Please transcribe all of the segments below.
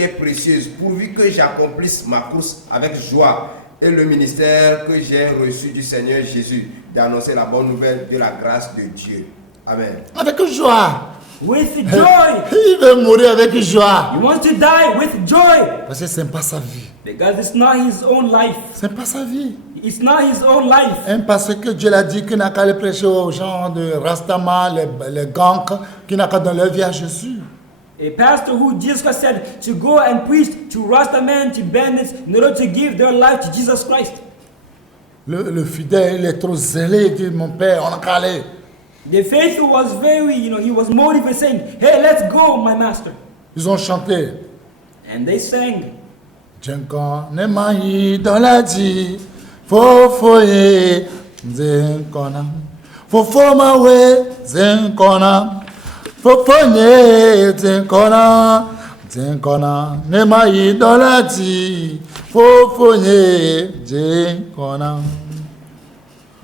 t'est précieuse, pourvu que j'accomplisse ma course avec joie et le ministère que j'ai reçu du Seigneur Jésus, d'annoncer la bonne nouvelle de la grâce de Dieu. Amen. Avec joie. With joy. Il veut mourir avec joie. He wants to die with joy. Parce que ce n'est pas sa vie. Because it's not his own life. Ce n'est pas sa vie. It's not his own life. Parce que Dieu l'a dit qu'il n'a qu'à aller prêcher aux gens de Rastaman, les gangs, qu'il n'a qu'à donner leur vie à Jésus. A pastor who Jesus Christ said to go and preach to Rastaman, to bandits, in order to give their life to Jesus Christ. Le fidèle, il est trop zélé, il dit, mon père, on n'a qu'à aller. The faithful was very, he was motivated, saying, hey, let's go, my master. Ils ont chanté. And they sang. Djenko ne mahi doladi, fofoye, zenkona, fofo mawe, zenkona, fofonye, zenkona, zenkona, ne mahi doladi, fofonye, zenkona.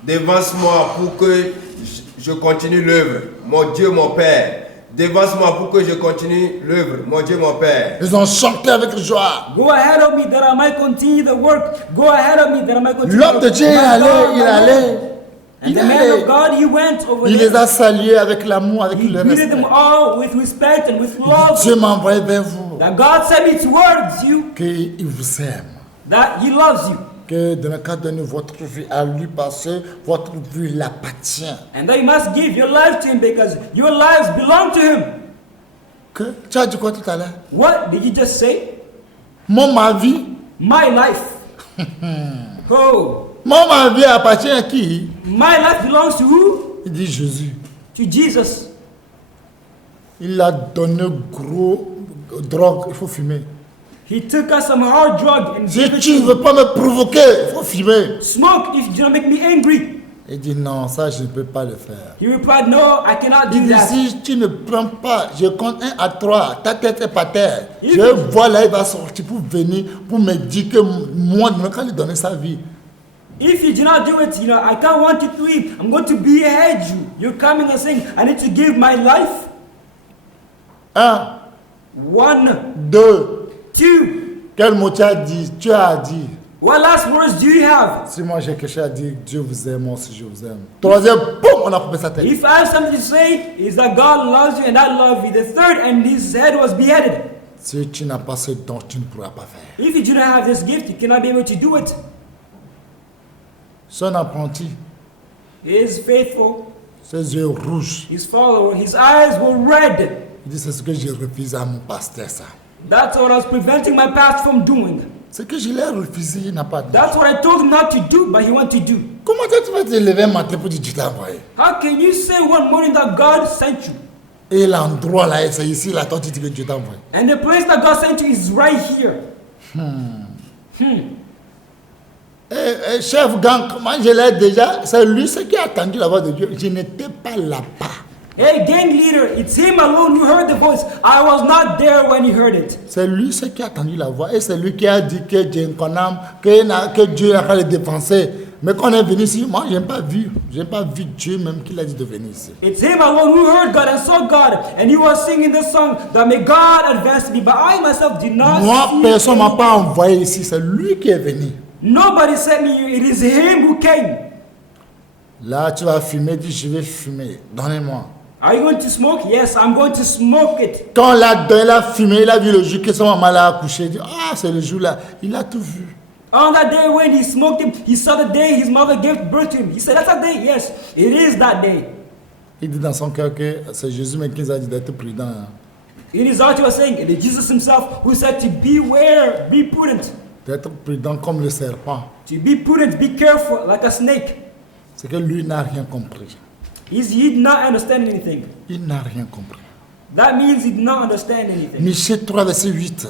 Devance-moi pour que je continue l'œuvre, mon Dieu, mon Père. Devance-moi pour que je continue l'œuvre, mon Dieu, mon Père. Ils ont chanté avec joie. Go ahead of me that I might continue the work. Go ahead of me that I might continue. L'homme de Dieu est allé, il allait. And the man of God, he went over Il there. les a salués avec l'amour, avec He le greeted them respect. all with respect and with love. Dieu m'a envoyé vers vous. That God sent me towards you. Qu'il vous aime. That he loves you. Que dans le cas de votre vie à lui parce que votre vie l'appartient. And that you must give your life to him because your lives belong to him. Que tu as dit quoi tout à l'heure? What did you just say? Ma vie. My life. Oh. Ma vie appartient à qui? My life belongs to who? Il dit Jésus. To Jesus. Il a donné gros drogue, il faut fumer. He took us some hard drug and Si gave it tu ne to veux pas me provoquer, il faut fumer. smoke if you don't make me angry. Il dit non, ça je ne peux pas le faire. He replied, no, I cannot Il do dit that. si tu ne prends pas, je compte 1 à 3, ta tête est par terre. Il Je dit- vois là, il va sortir pour venir, pour me dire que moi, je ne vais pas lui donner sa vie. If you do not do it, I can't 1, 2, 3. I'm going to behead you. You're coming and saying, I need to give my life. 1, 1, 2, 2. quel mot tu as dit? Tu as dit. What last words do you have? Si moi j'ai quelque chose à dire, Dieu vous aime, moi aussi je vous aime. Troisième, boum, on a coupé sa tête. If I have something to say, is that God loves you and I love you. The third, and his head was beheaded. Si tu n'as pas ce don, tu ne pourras pas faire. If you do not have this gift, you cannot be able to do it. Son apprenti, He is faithful. ses yeux rouges. His follower, his eyes were red. Il dit c'est ce que j'ai refusé à mon pasteur ça. That's what I was preventing my past from doing. Ce que je l'ai refusé, il n'a pas dit. That's what I told him not to do, but he wanted to do. Comment tu vas te lever un matin pour dire Dieu t'a envoyé? How can you say one morning that God sent you? Et l'endroit là, c'est ici, là, toi tu dis que Dieu t'a envoyé. And the place that God sent you is right here. Chef gang, moi je l'ai déjà, c'est lui ce qui a attendu la voix de Dieu. Je n'étais pas là-bas. Hey, gang leader, it's him alone who heard the voice. I was not there when he heard it. C'est lui ce qui a attendu la voix et c'est lui qui a dit que Dieu que Dieu a le défensé. Mais quand on est venu ici, moi je n'ai pas vu Dieu même qui l'a dit de venir ici. It's him alone who heard God and saw God. And he was singing the song that may God advance me. But I myself did not Moi, see personne ne m'a him. pas envoyé ici, c'est lui qui est venu. Nobody sent me here. It is him who came. Là, tu vas fumer, dis je vais fumer, donnez-moi. Are you going to smoke? Yes, I'm going to smoke it. Quand il a fumé, il a vu le jour que son maman l'a accouché. Il dit, ah, c'est le jour là. Il a tout vu. On that day when he smoked him, he saw the day his mother gave birth to him. He said, that's that day? Yes, it is that day. Il dit dans son cœur que c'est Jésus mais qui nous a dit d'être prudent. In his heart he was saying, it is Jesus himself who said to beware, be prudent. D'être prudent comme le serpent. To be prudent, be careful, like a snake. C'est que lui n'a rien compris. He did not understand anything. Il n'a rien compris. That means he did not understand anything. Michée 3, verset 8.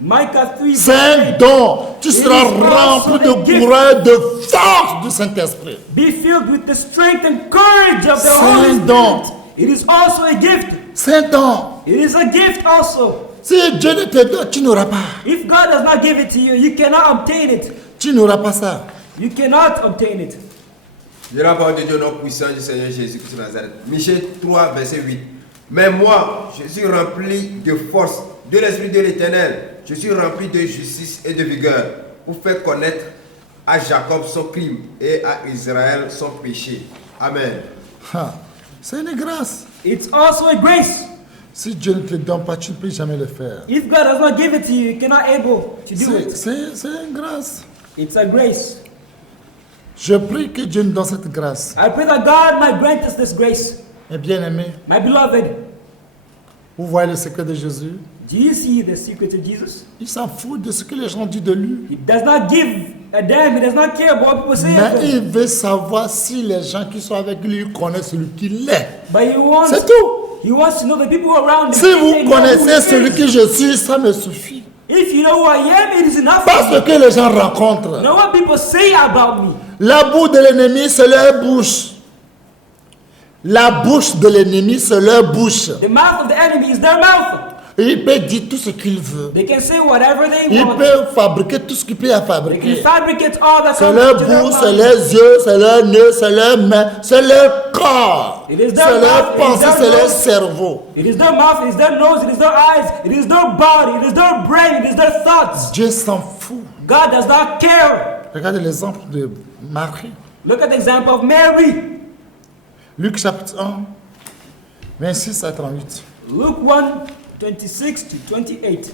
Micah 3 C'est un don. Tu seras It is rempli also de a gift. courage, de force du Saint-Esprit. Be filled with the strength and courage of the C'est Holy un don. Spirit. It is also a gift. C'est un don. It is a gift also. Si Dieu ne te donne, tu n'auras pas. If God does not give it to you, you cannot obtain it. Tu n'auras pas ça. You cannot obtain it. De la parole de Dieu, notre puissant du Seigneur Jésus-Christ de Nazareth. Michée 3, verset 8. Mais moi, je suis rempli de force, de l'Esprit de l'Éternel. je suis rempli de justice et de vigueur pour faire connaître à Jacob son crime et à Israël son péché. Amen. Ah, c'est une grâce. It's also a grace. Si Dieu ne te le donne pas, tu ne peux jamais le faire. If God does not give it to you, you cannot able to do it. C'est une grâce. It's a grace. Je prie que Dieu nous donne cette grâce. I pray that God might grant us this grace. Mes bien-aimés, My beloved, vous voyez le secret de Jésus? do you see the secret of Jesus? Il s'en fout de ce que les gens disent de lui. He does not give a damn. He does not care about what people say of Mais him. il veut savoir si les gens qui sont avec lui connaissent celui qu'il est. But C'est tout. he wants to know the people around him. Si They vous know who connaissez he celui is. que je suis, ça me suffit. If you know who I am, it is enough. Pas for ce you. que les gens rencontrent. Know what people say about me. La bouche de l'ennemi, c'est leur bouche. La bouche de l'ennemi, c'est leur bouche. The mouth of the enemy is their mouth. Il peut dire tout ce qu'il veut. They can say whatever they Il want. peut fabriquer tout ce qu'il peut à They can fabriquer. fabricate all that C'est comes leur to their bouche, c'est mind. leurs yeux, c'est leurs nez, c'est leurs mains, c'est leur corps. It is C'est their leur mouth, it is pensée, their c'est leur nose. cerveau. It is their mouth, it is their nose, it is their eyes, it is their body, it is their brain, it is their thoughts. Dieu s'en fout. God does not care. Regardez l'exemple de Marie. Look at the example of Mary. Luc chapitre 1, 26 à 38. Luke 1, 26 to 28.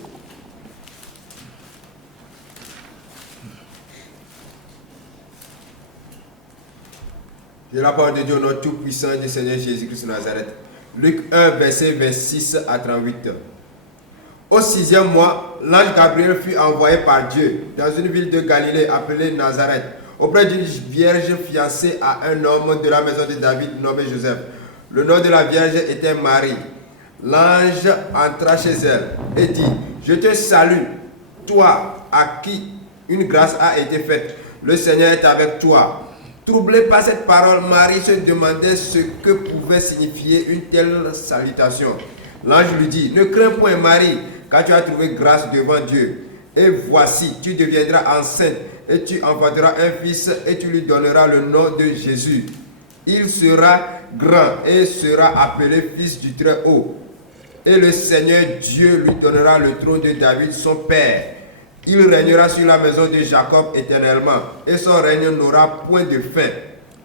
De la parole de Dieu, notre tout-puissant du Seigneur Jésus-Christ de Nazareth. Luc 1, verset 26 à 38. Au 6e mois, l'ange Gabriel fut envoyé par Dieu dans une ville de Galilée appelée Nazareth, auprès d'une vierge fiancée à un homme de la maison de David nommé Joseph. Le nom de la vierge était Marie. L'ange entra chez elle et dit: Je te salue, toi à qui une grâce a été faite. Le Seigneur est avec toi. Troublée par cette parole, Marie se demandait ce que pouvait signifier une telle salutation. L'ange lui dit: Ne crains point, Marie, car tu as trouvé grâce devant Dieu. Et voici, tu deviendras enceinte et tu enfanteras un fils et tu lui donneras le nom de Jésus. Il sera grand et sera appelé fils du Très-Haut. Et le Seigneur Dieu lui donnera le trône de David, son père. Il régnera sur la maison de Jacob éternellement, et son règne n'aura point de fin.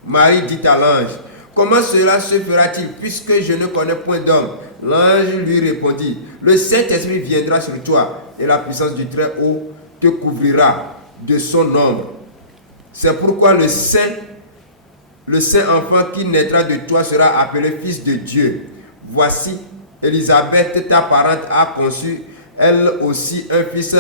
Marie dit à l'ange: Comment cela se fera-t-il, puisque je ne connais point d'homme? L'ange lui répondit: Le Saint-Esprit viendra sur toi, et la puissance du Très-Haut te couvrira de son ombre. C'est pourquoi le saint enfant qui naîtra de toi sera appelé fils de Dieu. Voici, Élisabeth, ta parente, a conçu elle aussi un fils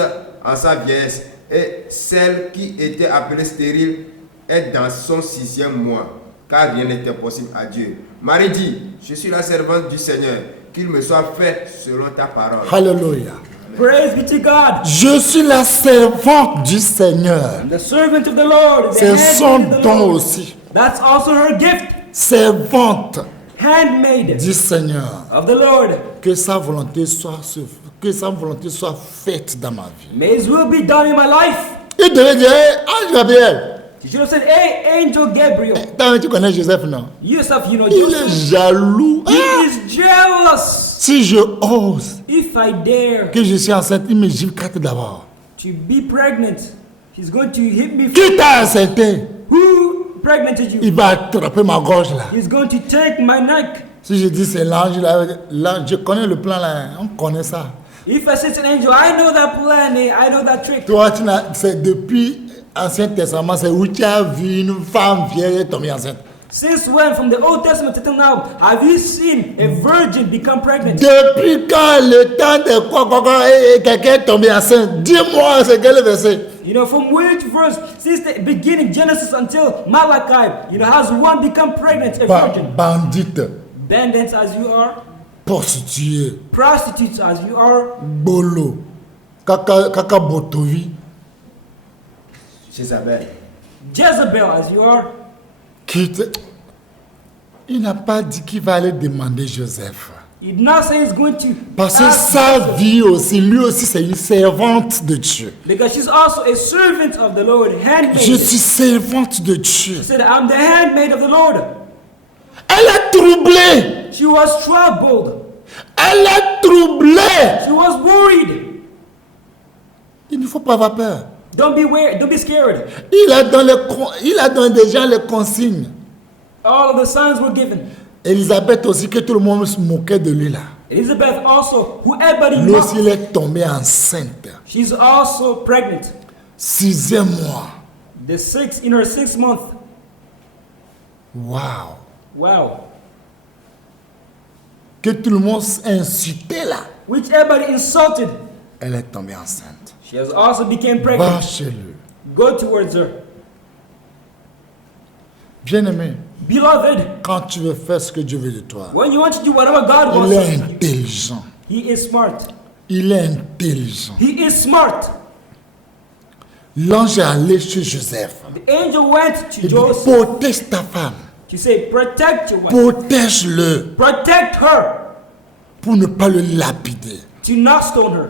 en sa vieillesse, et celle qui était appelée stérile est dans son 6e mois, car rien n'est impossible à Dieu. Marie dit: Je suis la servante du Seigneur, qu'il me soit fait selon ta parole. Alléluia. Praise be to God. Je suis la servante du Seigneur. The servant of the Lord. The C'est son handmaid of the don Lord. aussi. That's also her gift. Servante Handmaid du Seigneur. of the Lord. Que sa volonté soit faite dans ma vie. May His will be done in my life. Il devait dire: Ange Gabriel, You should have said, Hey, Angel Gabriel. tu connais Joseph, non? Yourself, you know Il est Joseph. jaloux. He is jealous. Si je ose If I dare que je suis enceinte, il me gifle d'abord. to be pregnant, he's going to hit me. Qui t'a enceinté? Who pregnanted you? Il va attraper ma gorge là. He's going to take my neck. Si je dis c'est l'ange là, je connais le plan là, on connaît ça. If I say it's an angel, I know that plan, I know that trick. Toi, c'est depuis Ancien Testament, c'est où tu as vu une femme vieille tomber enceinte. Since when, from the Old Testament until now, have you seen a virgin become pregnant? Depuis quand le temps de quoi, quelqu'un est tombé enceinte? Dis-moi, c'est quel verset? You know, from which verse? Since the beginning, Genesis until Malachi, has one become pregnant, a virgin? Bandite, Bandits as you are, prostituée, prostitutes as you are, bolo, kaka botovi. Jézabel. Jezebel as you are. Il n'a pas dit qu'il va aller demander Joseph. He did not say he's going to Parce que ask sa vie aussi, lui aussi, c'est une servante de Dieu. because she's also a servant of the Lord, handmaid. Je suis servante de Dieu. She said, I'm the handmaid of the Lord. Elle est troublée. She was troubled. Elle est troublée. She was worried. Il ne faut pas avoir peur. Don't be scared. Il a donné déjà les consignes. All of the signs were given. Elisabeth aussi, que tout le monde se moquait de lui là. Elizabeth also, who everybody Lui aussi, mocked, il est tombé enceinte. she's also pregnant. 6e mois. In her 6th month. Wow. Wow. Que tout le monde insultait là. Which everybody insulted. Elle est tombée enceinte. She has also become Va pregnant. chez lui. Go towards her. Bien-aimé, Beloved, quand tu veux faire ce que Dieu veut de toi, when you want to do whatever God wants il est of you, intelligent. He is smart. Il est intelligent. He is smart. L'ange est allé chez Joseph. The angel went to Il dit, Joseph protège ta femme. to say, protect your wife. Protège-le Protect her. pour ne pas le lapider. To not stone her.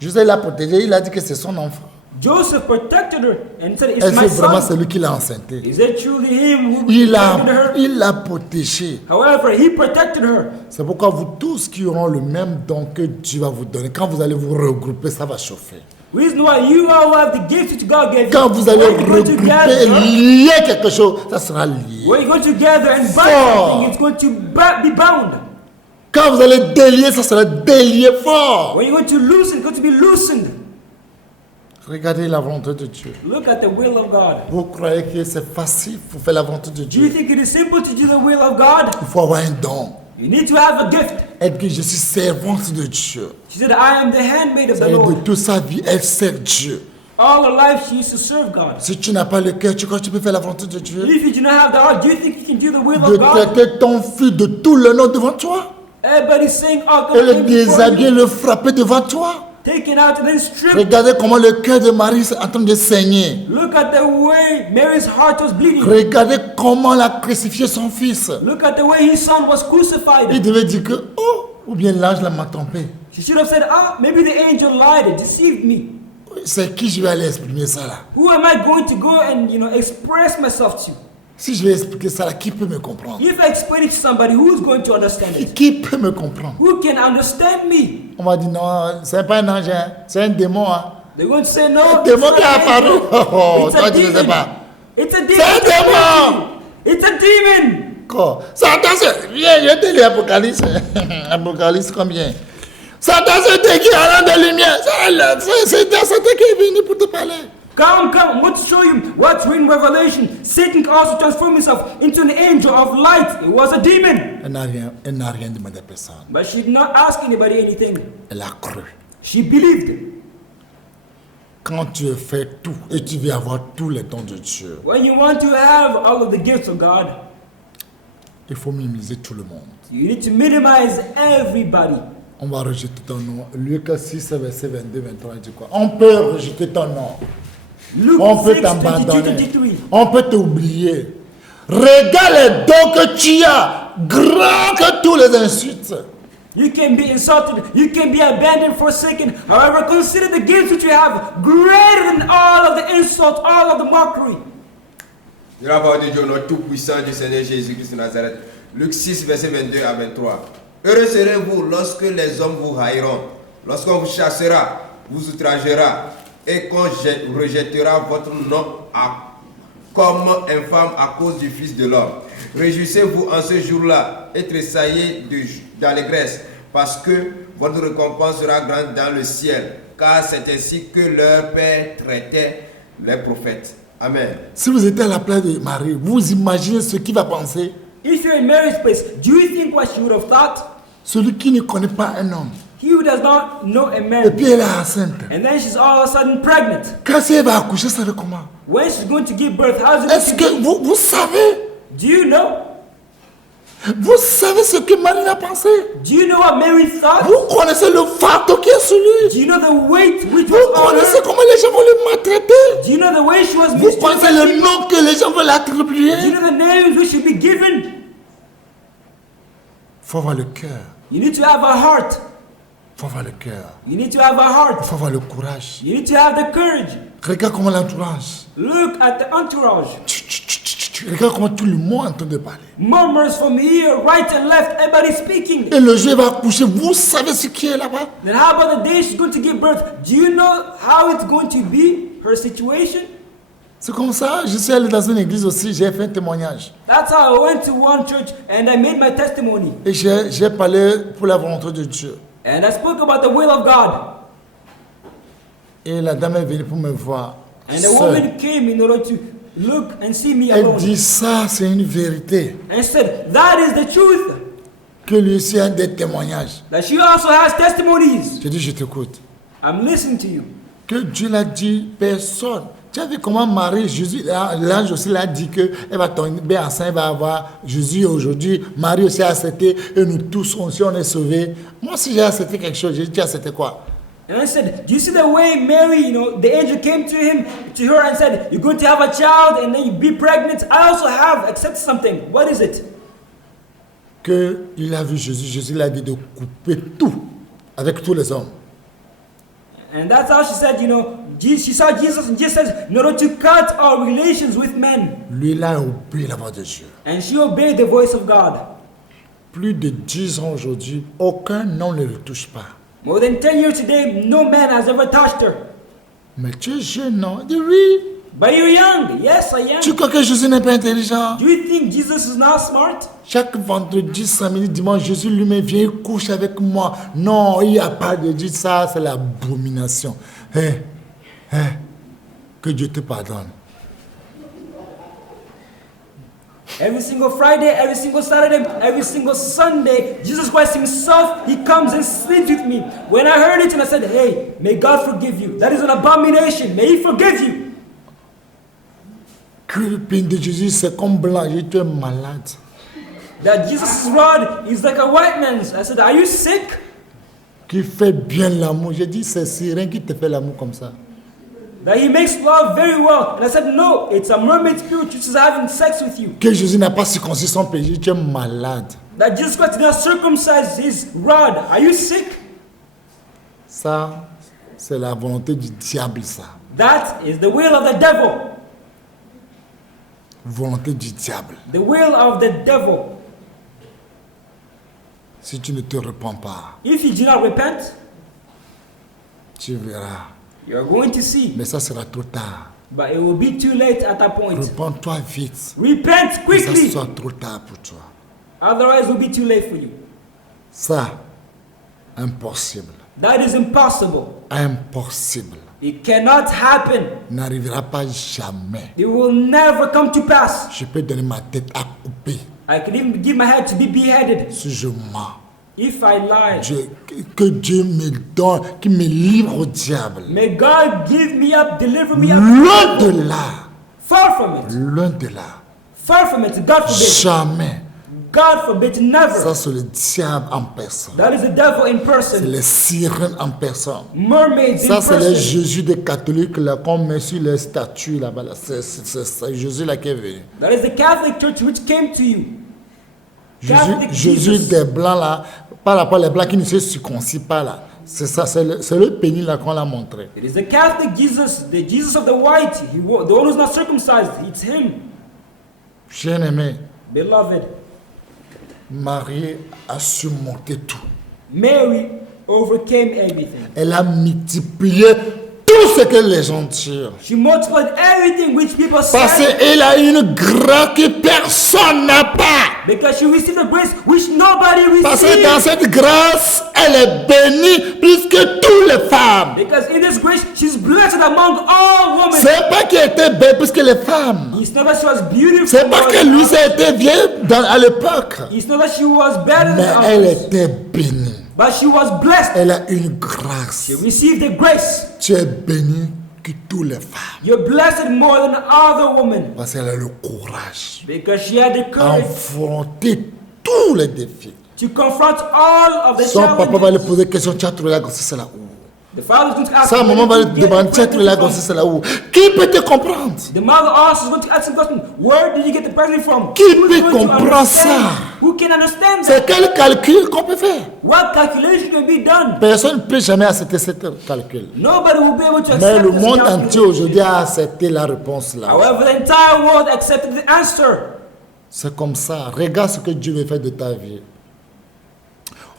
Joseph l'a protégé, il a dit que c'est son enfant. Joseph protected her and said, it's Est-ce my que vraiment son. c'est lui qui l'a enceinté? Is it truly him who Il protected her? l'a protégé. However, he protected her. C'est pourquoi vous tous qui auront le même don que Dieu va vous donner, quand vous allez vous regrouper, ça va chauffer. Reason why you all have the gift which God gave you. Quand vous allez When you go regrouper together, et lier quelque chose, ça sera lié. when you go together and bind Fort. something, it's going to be bound. Quand vous allez délier, ça sera délié fort. When you're going to loosen, it's going to be loosened. Regardez la volonté de Dieu. Look at the will of God. Vous croyez que c'est facile pour faire la volonté de Do you Dieu? think it is simple to do the will of God? Il faut avoir un don. You need to have a gift. Elle dit, je suis servante de Dieu. She said, I am the handmaid of the C'est-à-dire de Lord. toute sa vie, elle sert Dieu. All her life she used to serve God. Si tu n'as pas le cœur, tu crois que tu peux faire la volonté de Dieu? If you do not have the heart, do you think you can do the will De of God? traiter ton fils de tout le nom devant toi? Everybody's saying, oh, Et le God, déshabiller, le frapper devant toi? taken out and then stripped. Regardez comment le cœur de Marie est en train de saigner. Look at the way Mary's heart was bleeding. Regardez comment elle a crucifié son fils. Look at the way his son was Il crucified. devait dire que, oh, ou bien l'ange m'a trompé. She should have said, ah, maybe the angel lied and deceived me. C'est qui je vais aller exprimer ça là? Who am I going to go and, express myself to? Si je vais expliquer ça là, qui peut me comprendre? If I explain it to somebody, who's going to understand it? Qui peut me comprendre? Who can understand me? On va dire non, c'est pas un ange, hein, c'est un démon. Hein. They're going to say, no, Un it's démon not qui est an apparu. angel. Oh, It's a toi tu ne sais demon. pas. It's a demon. C'est un démon. It's a demon. Quoi? Satan, viens, je te lis Apocalypse. Apocalypse combien? Satan se déguise à la de lumière. C'est Satan qui est venu pour te parler. Come, I'm going to show you what's written in Revelation. Satan also transformed himself into an angel of light. It was a demon. Elle n'a rien demandé à personne. But she did not ask anybody anything. Elle a cru. She believed. Quand tu fais tout et tu veux avoir tous les dons de Dieu, When you want to have all of the gifts of God, il faut minimiser tout le monde. you need to minimize everybody. On va rejeter ton nom. Luc 6, verset 22, 23, il dit quoi? On peut rejeter ton nom. Luke On peut 6, 22, t'abandonner. 23. On peut t'oublier. Regarde les dons que tu as, grand que tous les insultes. You can be insulted, you can be abandoned, forsaken. However, consider the gifts that you have greater than all of the insults, all of the mockery. De la parole de Dieu, notre tout-puissant du Seigneur Jésus-Christ de Nazareth. Luc 6, verset 22 à 23. Heureux serez-vous lorsque les hommes vous haïront, lorsqu'on vous chassera, vous outragera, et qu'on rejettera votre nom comme infâme à cause du Fils de l'homme. Réjouissez-vous en ce jour-là et tressaillez d'allégresse, parce que votre récompense sera grande dans le ciel, car c'est ainsi que leur Père traitait les prophètes. Amen. Si vous étiez à la place de Marie, vous imaginez ce qu'il va penser? If you're in Mary's place, do you think what she would have thought? Celui qui ne connaît pas un homme. He who does not know a Et man, puis elle est enceinte. and then she's all of a sudden pregnant. Quand elle va accoucher, ça va comment? When she's going to give birth, how's it Est-ce going to que be? vous savez? Do you know? Vous savez ce que Marie a pensé? Do you know what Mary thought? Vous connaissez le fardeau qui est sur lui? Do you know the weight which Vous was on connaissez her? comment les gens vont le maltraiter? Do you know the way she was Vous connaissez mistreated? le nom que les gens veulent l'attribuer? Do you know the names which should be given? Il faut avoir le cœur. You need to have a heart. Il faut avoir le cœur. You need to have a Il heart. faut avoir le courage. You need to have the courage. Regarde comment l'entourage. Look at the entourage. Regarde comment tout le monde est en train de parler. Murmurs from here, right and left, everybody speaking. Et le jour va accoucher. Vous savez ce qui est là-bas? Then how about the day she's going to give birth? Do you know how it's going to be, her situation? C'est comme ça. Je suis allé dans une église aussi. J'ai fait un témoignage. That's how I went to one church and I made my testimony. Et j'ai parlé pour la volonté de Dieu. And I spoke about the will of God. Et la dame est venue pour me voir. And the seule. woman came in order to look and see me Elle alone. dit ça, c'est une vérité. And said, that is the truth. Que lui aussi a des témoignages. That she also has testimonies. Je dis, je t'écoute. I'm listening to you. Que Dieu l'a dit, personne. Tu as vu comment Marie, Jésus, l'ange aussi l'a dit qu'elle va tomber enceinte, elle va avoir Jésus aujourd'hui. Marie aussi a accepté et nous tous aussi on est sauvés. Moi aussi j'ai accepté quelque chose. J'ai dit, tu as accepté quoi? And I said, do you see the way Mary, the angel came to her and said, you're going to have a child and then you be pregnant. I also have accepted something. What is it? Que il a vu Jésus, Jésus l'a dit de couper tout avec tous les hommes. And that's how she said, she saw Jesus and Jesus says, in order to cut our relations with men. Lui, il a oublié la voix de Dieu. And she obeyed the voice of God. Plus de 10 ans aujourd'hui, aucun homme ne le touche pas. More than 10 years today, no man has ever touched her. Mais tu es jeune, non? Il dit oui. But you're young. Yes, I am. Tu crois que Jésus n'est pas intelligent? Do you think Jesus is not smart? Chaque vendredi, samedi, dimanche, Jésus lui-même vient coucher avec moi. Non, il n'y a pas de Dieu. Ça, c'est l'abomination. Que Dieu te pardonne. Every single Friday, every single Saturday, every single Sunday, Jesus Christ himself, he comes and sleeps with me. When I heard it and I said, hey, may God forgive you. That is an abomination. May he forgive you. Que le pain de Jésus, c'est comme blanc. Tu es malade. That Jesus' rod is like a white man's. I said, are you sick? Qui fait bien l'amour. J'ai dit, c'est Sirène qui te fait l'amour comme ça. That he makes love very well. And I said, no, it's a mermaid spirit which is having sex with you. Que Jésus n'a pas circoncis son péché. Tu es malade. That Jesus Christ did not circumcise his rod. Are you sick? Ça, c'est la volonté du diable, ça. That is the will of the devil. Volonté du diable. The will of the devil. Si tu ne te repens pas, If you do not repent, tu verras. you're going to see. Mais ça sera trop tard. But it will be too late at that point. Repends-toi vite. Repent Ça quickly. sera trop tard pour toi. Otherwise, it will be too late for you. Ça, impossible. That is impossible. Impossible. It cannot happen. N'arrivera pas jamais. It will never come to pass. Je peux donner ma tête à couper I can even give my head to be beheaded si je mens. if I lie. Que Dieu me donne, qu'il me livre au diable. May God give me up, deliver me up. Loin de là. Far from it. Loin de là. Far from it. God forbid. Jamais. God forbid, never. Ça, c'est le diable en personne. That is the devil in C'est person. les sirènes en personne. Mermaids in Ça, c'est le person. Jésus des catholiques là, qu'on met sur les statues là-bas. Là. C'est Jésus là qui est venu. That is the Catholic Church which came to you. Catholic Jésus Jesus. des blancs là, par rapport les blancs qui ne se circoncis pas là. C'est ça, c'est le pénis là qu'on l'a montré. It is the Catholic Jesus, the Jesus of the white, the one who's not circumcised. It's him, Bien aimé, beloved. Marie a surmonté tout. Mary overcame everything. Elle a multiplié tout ce que les gens tirent. She multiplied everything which people Parce said qu'elle a une grâce que personne n'a pas. because she received a grace which nobody Parce que dans received. cette grâce, elle est bénie plus que toutes les femmes. Because in this grace, she's blessed among all women. C'est pas qu'elle était belle plus que les femmes. It's not that she was beautiful. C'est pas que lui, ça a été vieille à l'époque. It's not that she was better Mais than elle others. était bénie. But she was blessed. Elle a une grâce. She received the grace. Tu es bénie que toutes les femmes. You're blessed more than other women. Parce qu'elle a le courage Because she had the courage d'affronter tous les défis. to confront all of the Son papa va lui challenges. poser question, tu as trouvé la grossesse là où? The father is going to ask Ça, him, maman va where lui did you get demander, the tiens, tu l'as pregnancy gossé, from? c'est là où? Qui peut te comprendre? The mother also is going to ask him question, where did you get the pregnancy from? Qui Who's peut going to comprendre understand? ça? Who can understand C'est that? quel calcul qu'on peut faire? What calculation can be done? Personne ne peut jamais accepter ce calcul. Nobody will be able to Mais accept le this monde calculation. entier aujourd'hui a accepté la réponse là. However, the entire world accepted the answer. C'est comme ça. Regarde ce que Dieu veut faire de ta vie.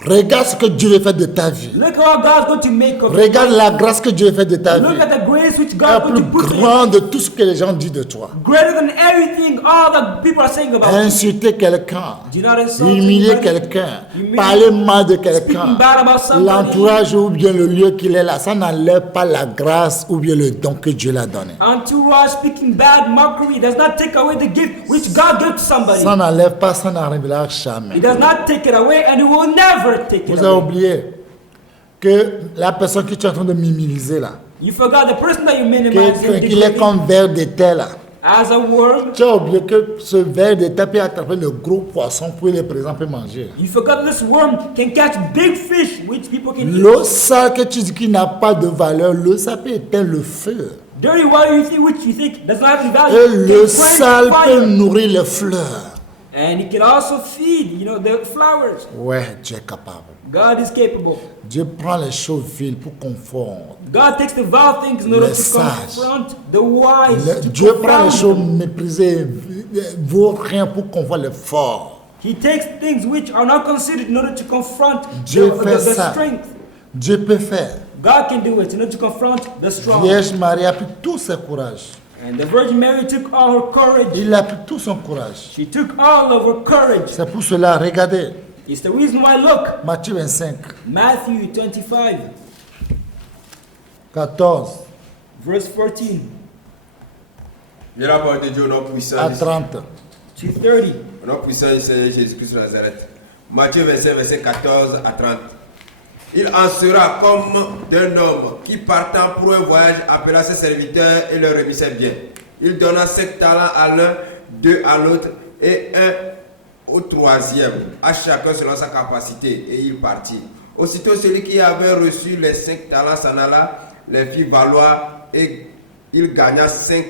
Regarde ce que Dieu veut faire de ta vie. Look at what God's going to make of Regarde it. la grâce que Dieu veut faire de ta vie. Look at the grace which La God is going plus to put in it. grande de tout ce que les gens disent de toi. Greater than everything all that people are saying about you. Insulter quelqu'un, Do not insult humilier anybody. quelqu'un, Humiliate- parler mal de quelqu'un, Speaking bad about somebody. l'entourage ou bien le lieu qu'il est là, ça n'enlève pas la grâce ou bien le don que Dieu l'a donné. Entourage speaking bad mockery does not take away the gift which God gave to somebody. Ça n'enlève pas, ça n'arrivera jamais. It does not take it away and it will never take it Vous avez away. oublié que la personne que tu es en train de minimiser là, You forgot the person that you minimize qu'il est comme ver de terre là. as a worm. Tu as oublié que ce ver de terre peut attraper le gros poisson pour les présents peut manger. You forgot this worm can catch big fish which people can eat. L'eau sale que tu dis qui n'a pas de valeur, l'eau ça peut éteindre le feu. Dirty water which you think does not have any value. Et can le quench sale peut fire. nourrir les fleurs. And it can also feed, the flowers. Ouais, Dieu est capable. God is capable. Dieu prend les choses viles pour confondre. God takes the vile things in order Les to sages. confront the wise. to Dieu prend les confound choses them. méprisées, vaut rien pour confondre les forts. He takes things which are not considered in order to confront Dieu fait the ça. strength. Dieu peut faire. God can do it in order to confront the strong. Vierge Marie a pris tout son courage. And the Virgin Mary took all her courage. Il a pris tout son courage. She took all of her courage. C'est pour cela, regardez, It's the reason why, look, Matthieu 25, Matthew 25, 14 verse 14 Viens la parole de Dieu au nom puissant. à 30. to 30. Au nom puissant du Seigneur Jésus-Christ de Nazareth. Matthieu 25, verset 14 à 30. Il en sera comme d'un homme qui partant pour un voyage appela ses serviteurs et leur remit ses biens. Il donna 5 talents à l'un, 2 à l'autre et 1 au troisième, à chacun selon sa capacité, et il partit. Aussitôt celui qui avait reçu les 5 talents s'en alla, les fit valoir et il gagna 5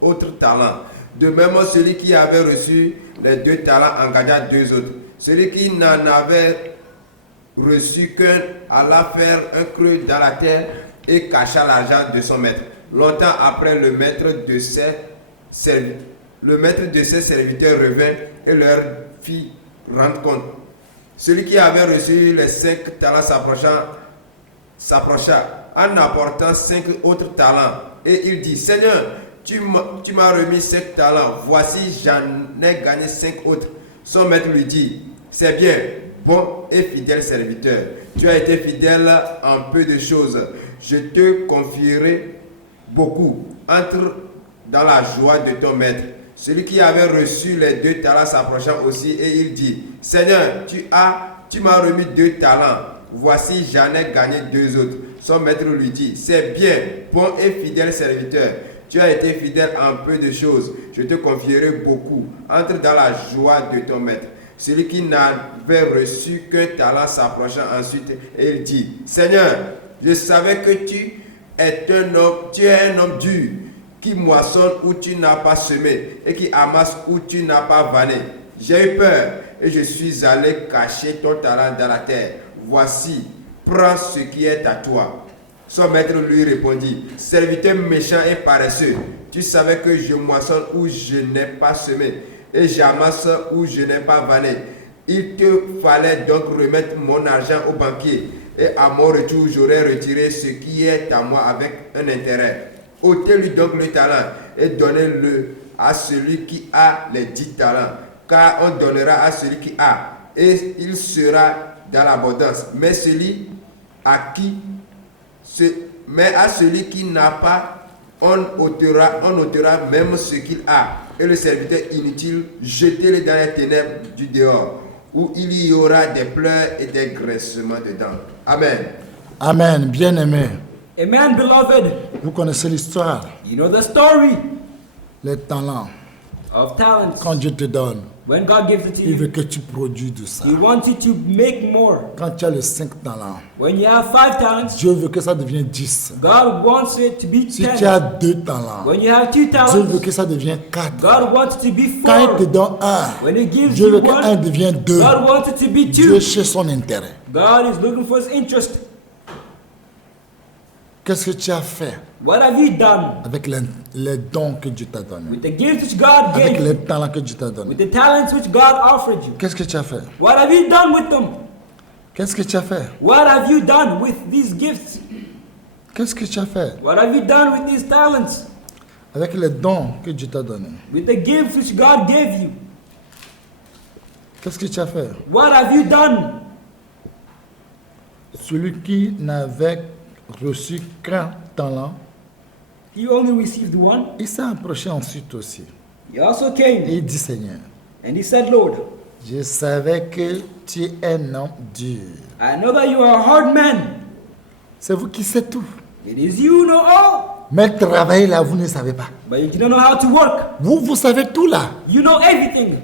autres talents. De même, celui qui avait reçu les 2 talents en gagna 2 autres. Celui qui n'en avait reçu qu'un alla faire un creux dans la terre et cacha l'argent de son maître. Longtemps après, le maître de ses serviteurs revint et leur fit rendre compte. Celui qui avait reçu les 5 talents s'approcha en apportant 5 autres talents et il dit: Seigneur, tu m'as remis 5 talents, voici j'en ai gagné 5 autres. Son maître lui dit: c'est bien, bon et fidèle serviteur. Tu as été fidèle en peu de choses. Je te confierai beaucoup. Entre dans la joie de ton maître. Celui qui avait reçu les 2 talents s'approcha aussi et il dit: Seigneur, tu m'as remis 2 talents. Voici, j'en ai gagné 2 autres. Son maître lui dit: c'est bien, bon et fidèle serviteur. Tu as été fidèle en peu de choses. Je te confierai beaucoup. Entre dans la joie de ton maître. Celui qui n'avait reçu qu'un talent s'approcha ensuite et il dit: Seigneur, je savais que tu es un homme dur, qui moissonne où tu n'as pas semé et qui amasse où tu n'as pas vanné. J'ai eu peur et je suis allé cacher ton talent dans la terre. Voici, prends ce qui est à toi. Son maître lui répondit: serviteur méchant et paresseux, tu savais que je moissonne où je n'ai pas semé et j'amasse où je n'ai pas vanné. Il te fallait donc remettre mon argent au banquier, et à mon retour, j'aurais retiré ce qui est à moi avec un intérêt. Ôtez-lui donc le talent et donnez-le à celui qui a les 10 talents, car on donnera à celui qui a, et il sera dans l'abondance. Mais à celui qui n'a pas, on ôtera même ce qu'il a. Et le serviteur inutile, jetez-le dans les ténèbres du dehors, où il y aura des pleurs et des graissements dedans. Amen. Amen, bien-aimé. Amen, beloved. Vous connaissez l'histoire, You know the story. les talents. of talents. Quand Dieu te donne, When God gives it to il veut you, que tu produis de ça. He wants you to make more. Quand tu as les 5 talents, When you have 5 talents, Dieu veut que ça devienne 10. God wants it to be Si 10. tu as 2 talents, When you have 2 Dieu veut talents, que ça devienne 4. God wants it to be Quand il te 4. donne 1, When He gives Dieu you veut que 1 1, devienne 2. God wants it to be Dieu 2. cherche son intérêt. God is looking for His interest. Qu'est-ce que tu as fait What have you done avec les dons que Dieu t'a donnés? with the gifts which God Avec gave you, les talents que Dieu t'a donnés? with the talents which God offered you? Qu'est-ce que tu as fait? What have you done with them? Qu'est-ce que tu as fait? What have you done with these gifts? Qu'est-ce que tu as fait What have you done with these talents? avec les dons que Dieu t'a donnés? With the gifts which God gave you? Qu'est-ce que tu as fait? What have you done? Celui qui n'avait reçu qu'un talent, He only received one. il s'est approché ensuite aussi. He also Et came il dit, Seigneur, and he said, Lord, je savais que tu es un homme dur. I know that you are a hard man. C'est vous qui savez tout. It is you who know all, Mais travailler là, vous ne savez pas. but you don't know how to work. Vous savez tout là. You know everything.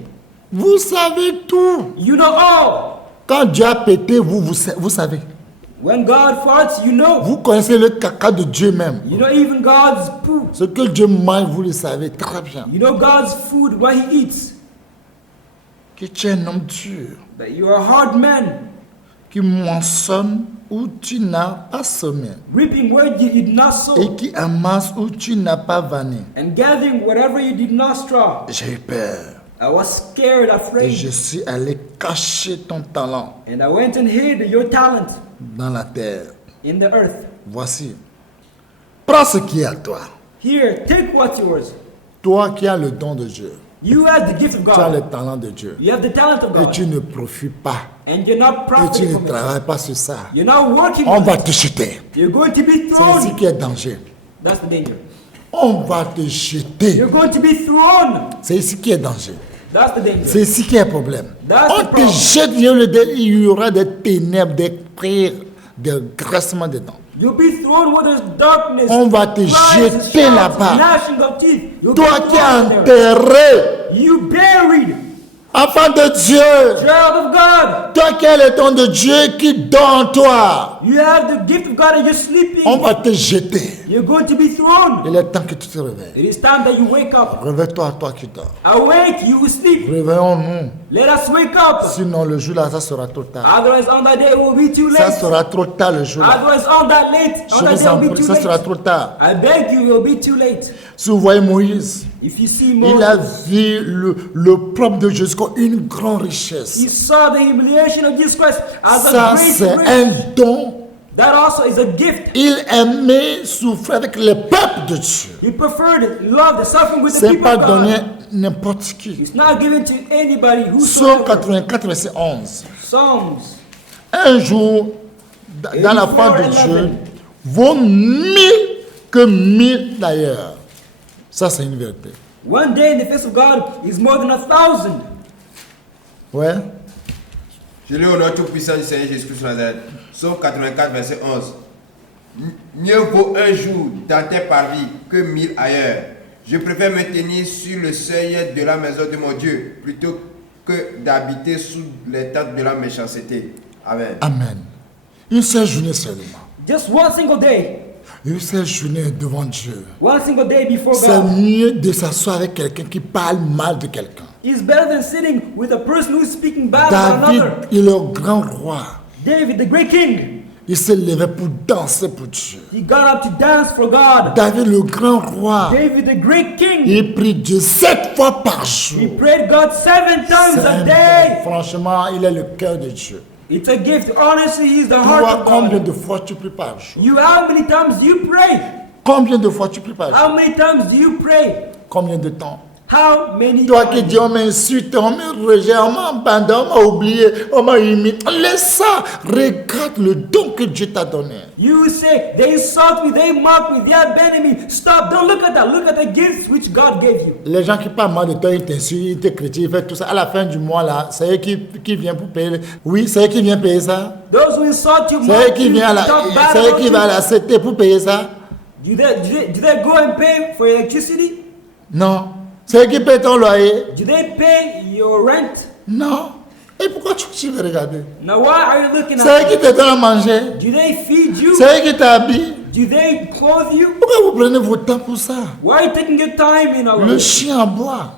Vous savez tout. You know all. Quand Dieu a pété, vous savez. When God farts, you know. Vous connaissez le caca de Dieu même. You know even God's poo. Ce que Dieu mange, vous le savez très bien. You know God's food, what He eats. Que tu es un homme dur, That you are a hard man, qui moissonne où tu n'as pas semé, reaping where you did not sow, et qui amasse où tu n'as pas vanné. and gathering whatever you did not straw. J'ai eu peur. I was scared, Et je afraid, suis allé cacher ton talent and I went and hid your talent dans la terre. in the earth. Voici. Prends ce qui est à toi. Here, take what's yours. Toi qui as le don de Dieu. You have the gift of Tu as le God. talent de Dieu. You have the talent of Et God. tu ne profites pas. And you're not Et tu profiting ne from it. travailles pas sur ça. You're not working On with va it. te jeter. You're going to be C'est ici thrown. qui est danger. That's the danger. On va te jeter. You're going to be thrown. C'est ici qui est danger. That's the danger. C'est ici qui est problème. That's On the te problem. jette, il y aura des ténèbres, des prières, des graissements de dents. You'll be thrown where there's darkness. On va te cries, jeter shouts, là-bas. gnashing of teeth. You'll Toi be qui es thrown there. enterré, You buried. enfant de Dieu, Child of God. toi qui as le don de Dieu qui dort en toi, You have the gift of God and you're sleeping. on va te jeter. You're going to be thrown. Il est temps que tu te réveilles. It is time that you wake up. Réveille-toi, toi qui dors. Awake, you will sleep. Réveillons-nous. Let us wake up. Sinon, le jour là, ça sera trop tard. Otherwise, on that day it will be too Ça late. sera trop tard le jour là. Otherwise, on that Je day vous it en will be prie, too ça sera late. trop tard. I beg you, it will be too late. Si vous voyez Moïse, If you see il a Moses, vu le propre de Jésus comme une grande he richesse. saw the humiliation of Jesus Christ as Ça, a c'est great un riches. don. That also is a gift. Il aimait souffrir avec le peuple de Dieu. He preferred love, the suffering with the C'est people pas of donné God. n'importe qui. It's not given to anybody who Psaume 84, verset 11. Psalms. Un jour, dans la foi de Dieu, vaut 1000 que 1000 d'ailleurs. Ça, c'est une vérité. One day in the face of God is more than 1,000. Ouais. Je lis au nom tout-puissant du Seigneur Jésus-Christ de Nazareth. Psaume 84, verset 11. Mieux vaut un jour dans tes parvis que 1000 ailleurs. Je préfère me tenir sur le seuil de la maison de mon Dieu plutôt que d'habiter sous les tentes de la méchanceté. Amen. Amen. Une seule journée seulement. Just one single day. Une seule journée devant Dieu. One single day before C'est God. mieux de s'asseoir avec quelqu'un qui parle mal de quelqu'un. It's better than sitting with a person who's speaking bad about David another. est le grand roi. David, the great king, Il s'est levé pour danser pour Dieu. he got up to dance for God. David le grand roi. David, the great king, Il prie Dieu 7 fois par he jour. prayed God 7 times C'est a un day. don. Franchement, il est le cœur de Dieu. It's a gift. Honestly, he's the Toi, heart of combien God. de fois tu pries par jour? You, how many times do you pray? Combien de fois tu pries par jour? How many times do you pray? Combien de temps? How many Toi qui times? dis, on m'insulte, on me rejette, on m'abandonne, on m'a oublié, on m'a imité. Laisse ça. Regarde le don que Dieu t'a donné. You say, they insult me, they mock me, they abandon me. Stop, don't look at that. Look at the gifts which God gave you. Les gens qui parlent mal de toi, ils t'insultent, ils te critiquent, ils font tout ça. À la fin du mois, là, c'est eux qui viennent pour payer. Oui, c'est eux qui viennent payer ça. Those who insult you, C'est eux mock qui you, viennent à la, talk bad c'est eux about qui you. vont à la CT pour payer ça. Do they go and pay for electricity? Non. C'est qui paie ton loyer? Do they pay your rent? Non. Et pourquoi tu veux regarder? Now why are you looking C'est at qui te donne à manger? Do they feed you? C'est qui t'habille? Do they clothe you? Pourquoi vous prenez votre temps pour ça? Why are you taking your time in all of Le this? chien aboie,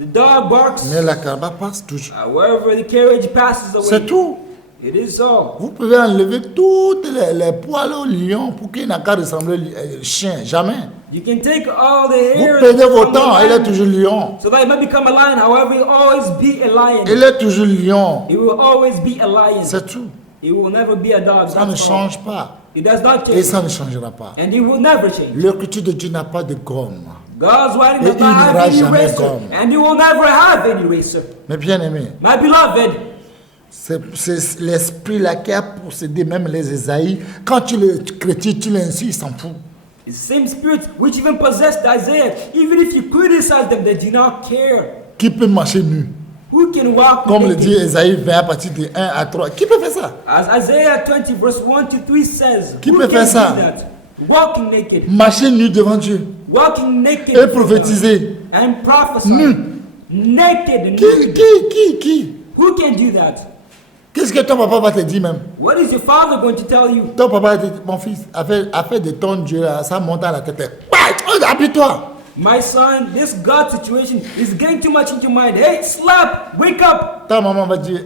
The dog barks. mais la caravane passe toujours. Wherever the carriage passes C'est away. tout. It is so. Vous pouvez enlever toutes les poils au lion pour qu'il n'a qu'à ressembler au chien. Jamais. You can take all the Vous hair perdez vos from the temps, il est lion toujours lion. so that it might become a lion. However, it will always be a lion. Il est toujours lion. It will always be a lion. C'est tout. It will never be a dog. Ça ne That's all. change pas. It does not Et change. ça ne changera pas. And it will never change. L'écriture de Dieu n'a pas de gomme. God's writing Et does il not n'aura have any jamais eraser. gomme. And you will never have any eraser. Mais bien aimé, My beloved, c'est l'esprit là qui a possédé même les Ésaïes. Quand tu le critiques, tu l'insultes, il s'en fout. the same spirit which even possessed Isaiah, even if you criticize them, they do not care. Qui peut marcher nu? Who can walk Comme le naked? dit Ésaïe 20 à partir de 1 à 3. Qui peut faire ça? As Isaiah 20 verse 1 to 3 says, Qui who peut can faire do ça? that? Walking naked. Marcher nu devant Dieu Walking naked. et prophétiser. And prophesy. Nu. Naked and Qui, naked. qui? Who can do that? Qu'est-ce que ton papa va te dire même? What is your father going to tell you? Ton papa va te dire, mon fils, affaire de ton Dieu, là, ça monte à la tête. Appuie-toi. My son, this God situation is getting too much into your mind. Hey, slap, wake up. Ta maman va dire,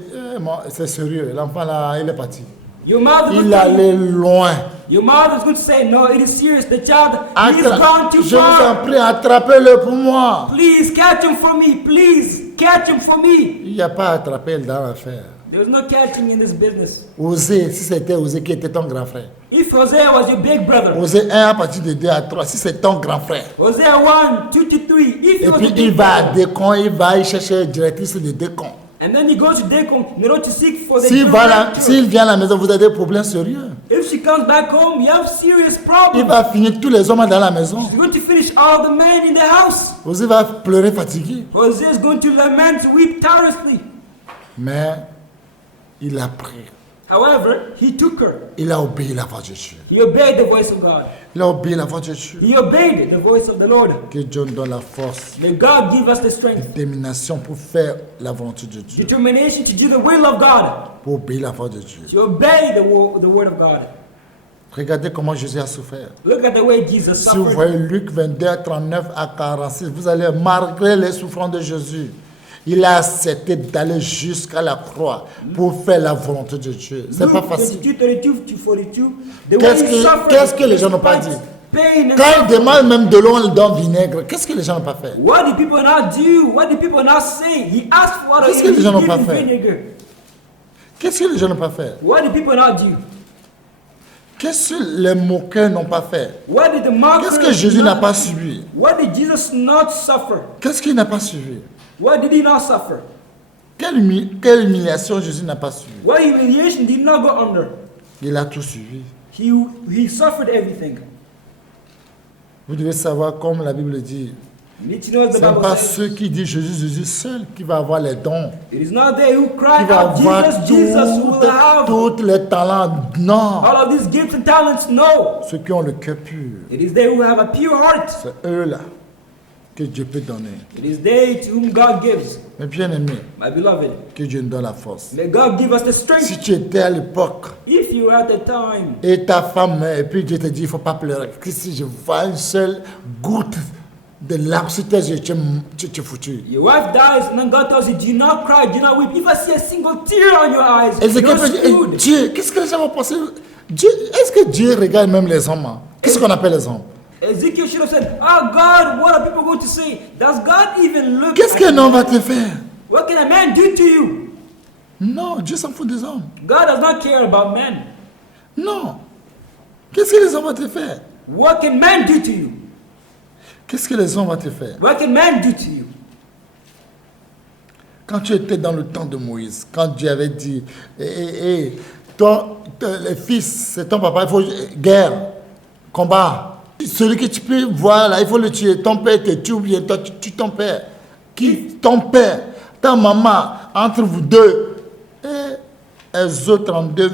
c'est sérieux, l'enfant là, il est parti. Your mother Il will tell allait you. loin. Your mother is going to say, no, it is serious. The child, he's gone too Je vous en far. prie, attrapez-le pour moi. Please catch him for me. Please catch him for me. Il n'y a pas à attraper dans l'affaire. There's no catching in this business. Osez, si c'était Osez qui était ton grand frère. If Hosea was your big brother, Osez 1 à partir de 2 à 3, si c'est ton grand frère. Hosea 1, 2 to 3, if he Et was puis your il big va à brother, Décon, il va y chercher directrice de Décon. and then he goes to Decon in order to seek for the S'il S'il vient à la maison, vous avez des problèmes sérieux. If she comes back home, you have serious Il problems. va finir tous les hommes dans la maison. She's going to finish all the men in the house. Osez va pleurer fatigué. Hosea is going to lament, weep tirelessly. Mais il a pris. However, he took her. Il a obéi la voix de Dieu. He obeyed the voice of God. Il a obéi la voix de Dieu. He obeyed the voice of the Lord. Que Dieu nous donne la force, May God give us the strength, détermination pour faire la volonté de Dieu. determination to do the will of God, Pour obéir la voix de Dieu. to obey the word of God. Regardez comment Jésus a souffert. Look at the way Jesus Si vous suffered. voyez Luc 22, 39 à 46, vous allez, malgré les souffrances de Jésus, il a accepté d'aller jusqu'à la croix pour faire la volonté de Dieu. C'est pas Luke facile. 22, 32 to 42. The way Qu'est-ce he que- suffered, qu'est-ce que les gens n'ont pas despite dit? pain and Quand il suffering. demande même de l'eau dans le vinaigre, qu'est-ce que les gens n'ont pas fait? What did people not do? What did people not say? He asked for water Qu'est-ce que and les he gens n'ont gave pas him fait? vinegar. Qu'est-ce que les gens n'ont pas fait? What did people not do? Qu'est-ce que les moqueurs n'ont pas fait? What did the mockers Qu'est-ce que Jésus n'a not- pas subi? What did Jesus not suffer? Qu'est-ce qu'il n'a pas subi? What did he not suffer? Quelle humiliation Jésus n'a pas subi? What humiliation did he not go under? Il a tout suivi. He suffered everything. Vous devez savoir, comme la Bible dit, You need to know what the ce n'est Bible pas says. ceux qui disent Jésus seul qui va avoir les dons, It is not they who qui cry va out, avoir Jesus who will have tous les talents. Non, all of these gifts and talents. No. ceux qui ont le cœur pur, It is they who have a pure heart. c'est eux-là que Dieu peut donner. It is they to whom God gives. Mais bien aimé, My beloved, que Dieu nous donne la force. may God give us the strength. Si tu étais à l'époque If you were at the time, et ta femme meurt, et puis Dieu te dit, il ne faut pas pleurer. Que si je vois une seule goutte de larmes sur tes yeux, tu es foutu. your wife dies, and then God tells you, do not cry, do not weep. If I see a single tear on your eyes, Ézéchiel you're peut dire, eh, screwed. Dieu, qu'est-ce que les gens vont penser? Dieu, est-ce que Dieu regarde même les hommes? Hein? Qu'est-ce qu'on appelle les hommes? Ezekiel should have said, oh God, what are people going to say? Does God even look Qu'est-ce at qu'un you? homme va te faire? What can a man do to you? Non, Dieu s'en fout des hommes. God does not care about men. Non. Qu'est-ce que les hommes vont te faire? What can man do to you? Qu'est-ce que les hommes vont te faire? What can man do to you? Quand tu étais dans le temps de Moïse, quand Dieu avait dit, les fils, c'est ton papa, il faut guerre, combat. Celui que tu peux voir là, il faut le tuer. Ton père te tue ou bien toi tu tues ton père. Qui? Ton père, ta maman, entre vous deux. Et Exode 32,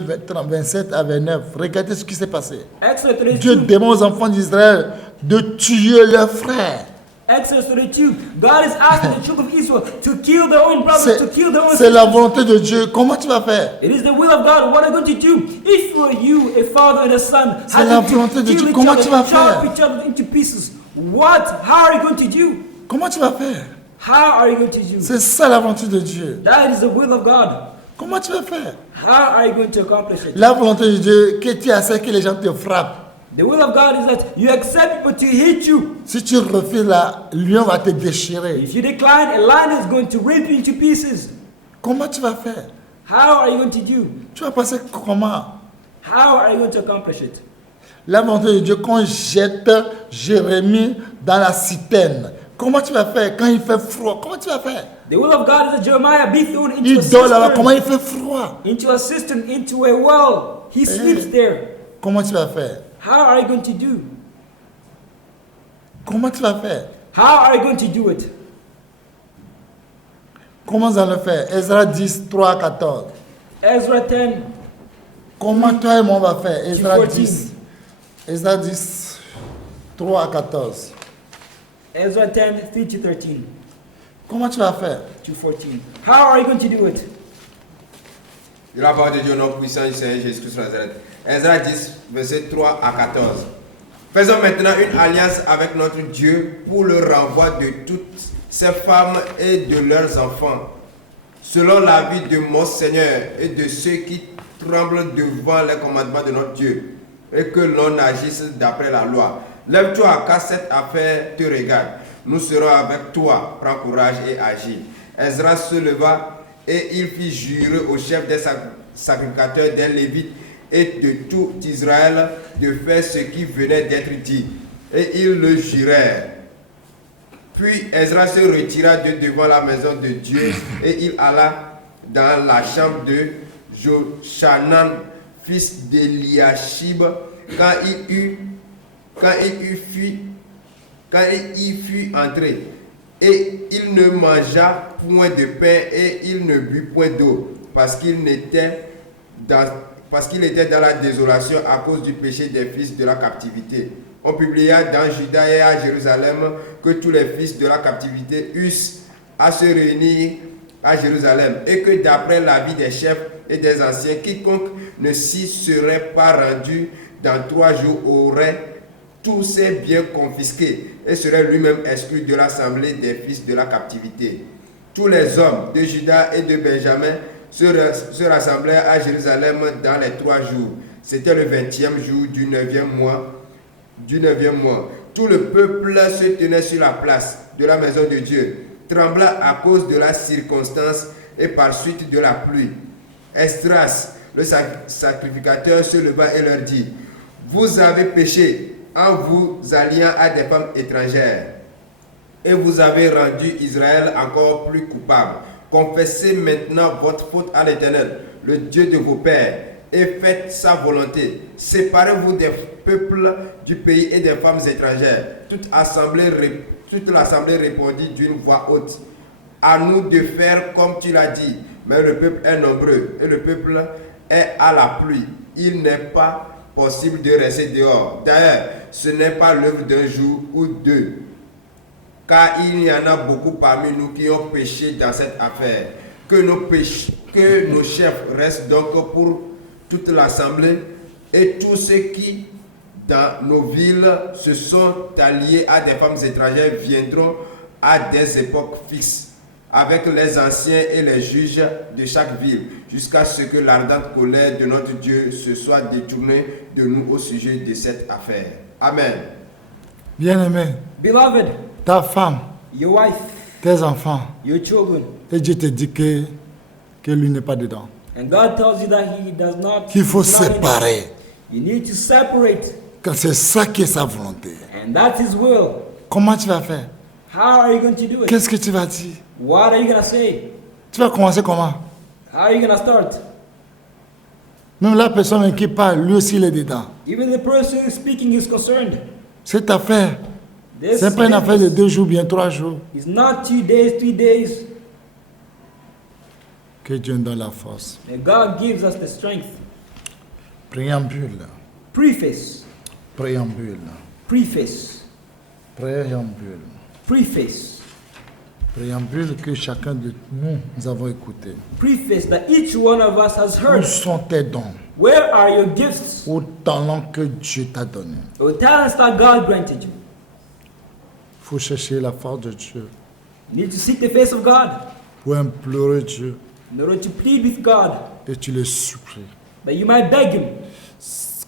27 à 29. Regardez ce qui s'est passé. Exodus Dieu 32. demande aux enfants d'Israël de tuer leurs frères. Exodus 32, God is asking the children of Israel to kill their own brothers, to kill their own C'est la sisters. volonté de Dieu. Comment tu vas faire? It is the will of God. What are you going to do? If you, a father and a son, C'est la volonté de Dieu. Comment tu vas faire? chop each other into pieces, how are you going to do? Comment tu vas faire? How are you going to do? C'est ça la volonté de Dieu. That is the will of God. Comment tu vas faire? How are you going to accomplish it? La volonté de Dieu, que tu acceptes que les gens te frappent. The will of God is that you accept people to hit you. Si tu refuses, la lion va te déchirer. If you decline, a lion is going to rip you into pieces. Comment tu vas faire? How are you going to do? Tu vas passer comment? How are you going to accomplish it? La volonté de Dieu, qu'on jette Jérémie dans la citerne. Comment tu vas faire quand il fait froid? Comment tu vas faire? The will of God is that Jeremiah be thrown into Il a dort là-bas. Comment cistern, il fait froid? into a cistern, into a well. He sleeps there. Comment tu vas faire? How are you going to do? Comment tu vas faire? How are you going to do it? Comment nous allons faire? Ezra 10, 3 à 14. Ezra 10, Comment toi et moi on va faire? Ezra 14. 10. Ezra 10, 3 à 14. Ezra 10, 3 to 13 Comment tu vas faire? to 14. How are you going to do it? De la part de Dieu, notre puissant du Seigneur Jésus-Christ de Nazareth. Ezra 10, verset 3 à 14. Faisons maintenant une alliance avec notre Dieu pour le renvoi de toutes ces femmes et de leurs enfants, selon l'avis de mon Seigneur et de ceux qui tremblent devant les commandements de notre Dieu, et que l'on agisse d'après la loi. Lève-toi, car cette affaire te regarde. Nous serons avec toi. Prends courage et agis. Ezra se leva et il fit jurer au chef des sacrificateurs, des Lévites et de tout Israël de faire ce qui venait d'être dit. Et ils le jurèrent. Puis Ezra se retira de devant la maison de Dieu et il alla dans la chambre de Joshanan, fils d'Eliashib, quand il y fut entré. Et il ne mangea point de pain et il ne but point d'eau, parce qu'il était dans la désolation à cause du péché des fils de la captivité. On publia dans Juda et à Jérusalem que tous les fils de la captivité eussent à se réunir à Jérusalem, et que d'après l'avis des chefs et des anciens, quiconque ne s'y serait pas rendu dans 3 jours aurait tous ses biens confisqués et serait lui-même exclu de l'assemblée des fils de la captivité. Tous les hommes de Juda et de Benjamin se rassemblèrent à Jérusalem dans les 3 jours. C'était le 20e jour du 9e mois. Tout le peuple se tenait sur la place de la maison de Dieu, trembla à cause de la circonstance et par suite de la pluie. Esdras, le sacrificateur, se leva et leur dit: vous avez péché en vous alliant à des femmes étrangères, et vous avez rendu Israël encore plus coupable. Confessez maintenant votre faute à l'Éternel, le Dieu de vos pères, et faites sa volonté. Séparez-vous des peuples du pays et des femmes étrangères. Toute l'assemblée répondit d'une voix haute: à nous de faire comme tu l'as dit. Mais le peuple est nombreux et le peuple est à la pluie. Il n'est pas possible de rester dehors. D'ailleurs, ce n'est pas l'œuvre d'un jour ou 2, car il y en a beaucoup parmi nous qui ont péché dans cette affaire. Que nos chefs restent donc pour toute l'assemblée, et tous ceux qui, dans nos villes, se sont alliés à des femmes étrangères viendront à des époques fixes, avec les anciens et les juges de chaque ville, jusqu'à ce que l'ardente colère de notre Dieu se soit détournée de nous au sujet de cette affaire. Amen. Bien-aimé, Beloved, ta femme, your wife, tes enfants, your children, et Dieu te dit que lui n'est pas dedans. and God tells you that He does not. Qu'il faut he's not in it. séparer. You need to separate, Que c'est ça qui est sa volonté. and that's His will. Comment tu vas faire? How are you going to do it? Qu'est-ce que tu vas dire? What are you going to say? Tu vas commencer comment? How are you going to start? Même la personne qui parle, lui aussi il est dedans. Even the person who's speaking is concerned. Cette affaire, This c'est pas une affaire de business 2 jours, bien 3 jours. is not 2 days, 3 days. Que Dieu nous donne la force. And God gives us the strength. Préambule, Preface. préambule, Preface. préambule. Preface. Préambule que chacun de nous avons écouté. Preface that each one of us has Où heard. sont tes dons? Where are your gifts? Aux talents que Dieu t'a donné. Or talents that God granted you? Il faut chercher la face de Dieu. You need to seek the face of God Pour implorer Dieu. in order to plead with God, Et tu le supplies. that you might beg Him.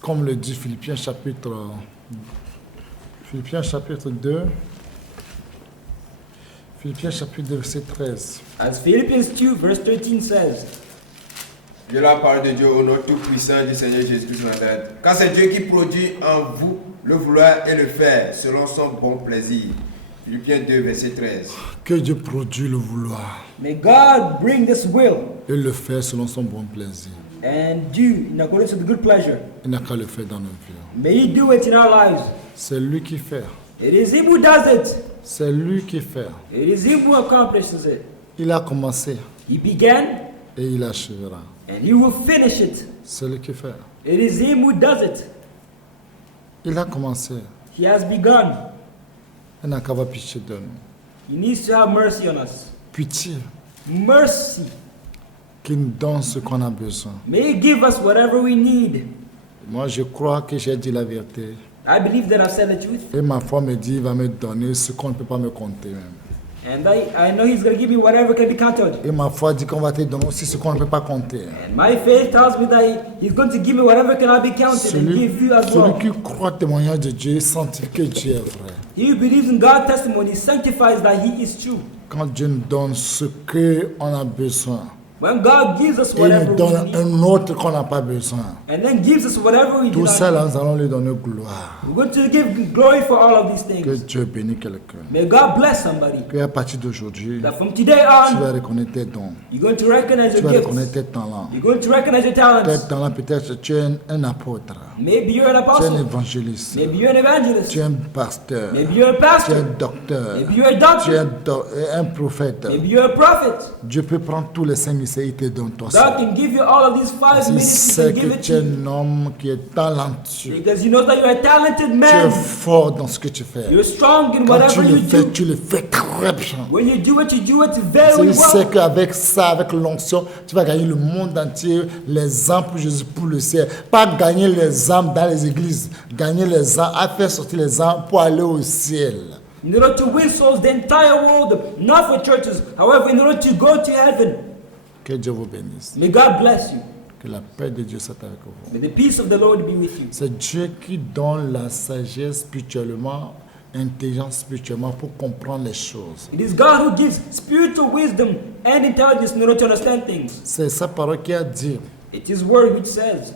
Comme le dit Philippiens chapitre 2. Philippiens chapitre 2, verset 13. As Philippians 2 verse 13 says, Je la parole de Dieu au nom tout-puissant du Seigneur Jésus-Christ de Nazareth. Car c'est Dieu qui produit en vous le vouloir et le faire selon son bon plaisir. Philippiens 2, verset 13. Que Dieu produit le vouloir may God bring this will et le faire selon son bon plaisir. and do in accordance to the good pleasure. Il n'a qu'à le faire dans nos vies. May He do it in our lives. C'est lui qui fait. It is Him who does it. C'est lui qui fait. It is Him who accomplishes it. Il a commencé He began et il achèvera. and He will finish it. C'est lui qui fait. It is Him who does it. Il a commencé. He has begun. Il n'a qu'à avoir pitié de nous. He needs to have mercy on us. Pitié. Mercy. Qu'il nous donne ce qu'on a besoin. May He give us whatever we need. Moi, je crois que j'ai dit la vérité. I believe that I've said the truth. Et ma foi me dit, il va me donner ce qu'on ne peut pas me compter même. And I know He's going to give me whatever can be counted. Et ma foi dit qu'on va te donner aussi ce qu'on ne peut pas compter. And my faith tells me that He's going to give me whatever cannot be counted and give you as well. Celui qui croit au témoignage de Dieu sanctifie que Dieu est vrai. He who believes in God's testimony sanctifies that He is true. Quand Dieu nous donne ce qu'on a besoin, When God gives us et il whatever nous we donne need, un autre qu'on n'a pas besoin, and then gives us whatever we do tout not ça, need, là, nous allons lui donner gloire. we're going to give glory for all of these Que things. Dieu bénisse quelqu'un. May God bless somebody. Qu'à partir d'aujourd'hui, That from today tu vas on, reconnaître tes dons. you're going to recognize Tu your vas reconnaître gifts. tes talents. You're going to recognize your Tes talents. talents, peut-être tu es un apôtre. Maybe you're an Tu es un apostle. évangéliste. Maybe you're an evangelist. Tu es un pasteur. Maybe you're a Tu es pastor. un docteur. Maybe you're a Tu es doctor. un prophète. Maybe you're a prophet. Dieu peut prendre tous les 5 ministères et te donne toi God seul. can give you all of these five Parce qu'il ministries sait and give que it tu to es you. un homme qui est talentueux. Because He knows that you're a talented Tu es man. fort dans ce que tu fais. You're strong in Quand tu whatever le you fais, do. tu le fais très bien. When you do it Parce very qu'il sait well. qu'avec ça, avec l'onction, tu vas gagner le monde entier, les âmes pour Jésus, pour le ciel. Pas gagner les âmes dans les églises, gagner les âmes, à faire sortir les âmes pour aller au ciel. In order to win souls, the entire world, not for churches. However, in order to go to heaven, Que Dieu vous bénisse. may God bless you. Que la paix de Dieu soit avec vous. May the peace of the Lord be with you. C'est Dieu qui donne la sagesse spirituellement, intelligence spirituellement pour comprendre les choses. It is God who gives spiritual wisdom and intelligence in order to understand things. C'est sa parole qui a dit, It is word which says,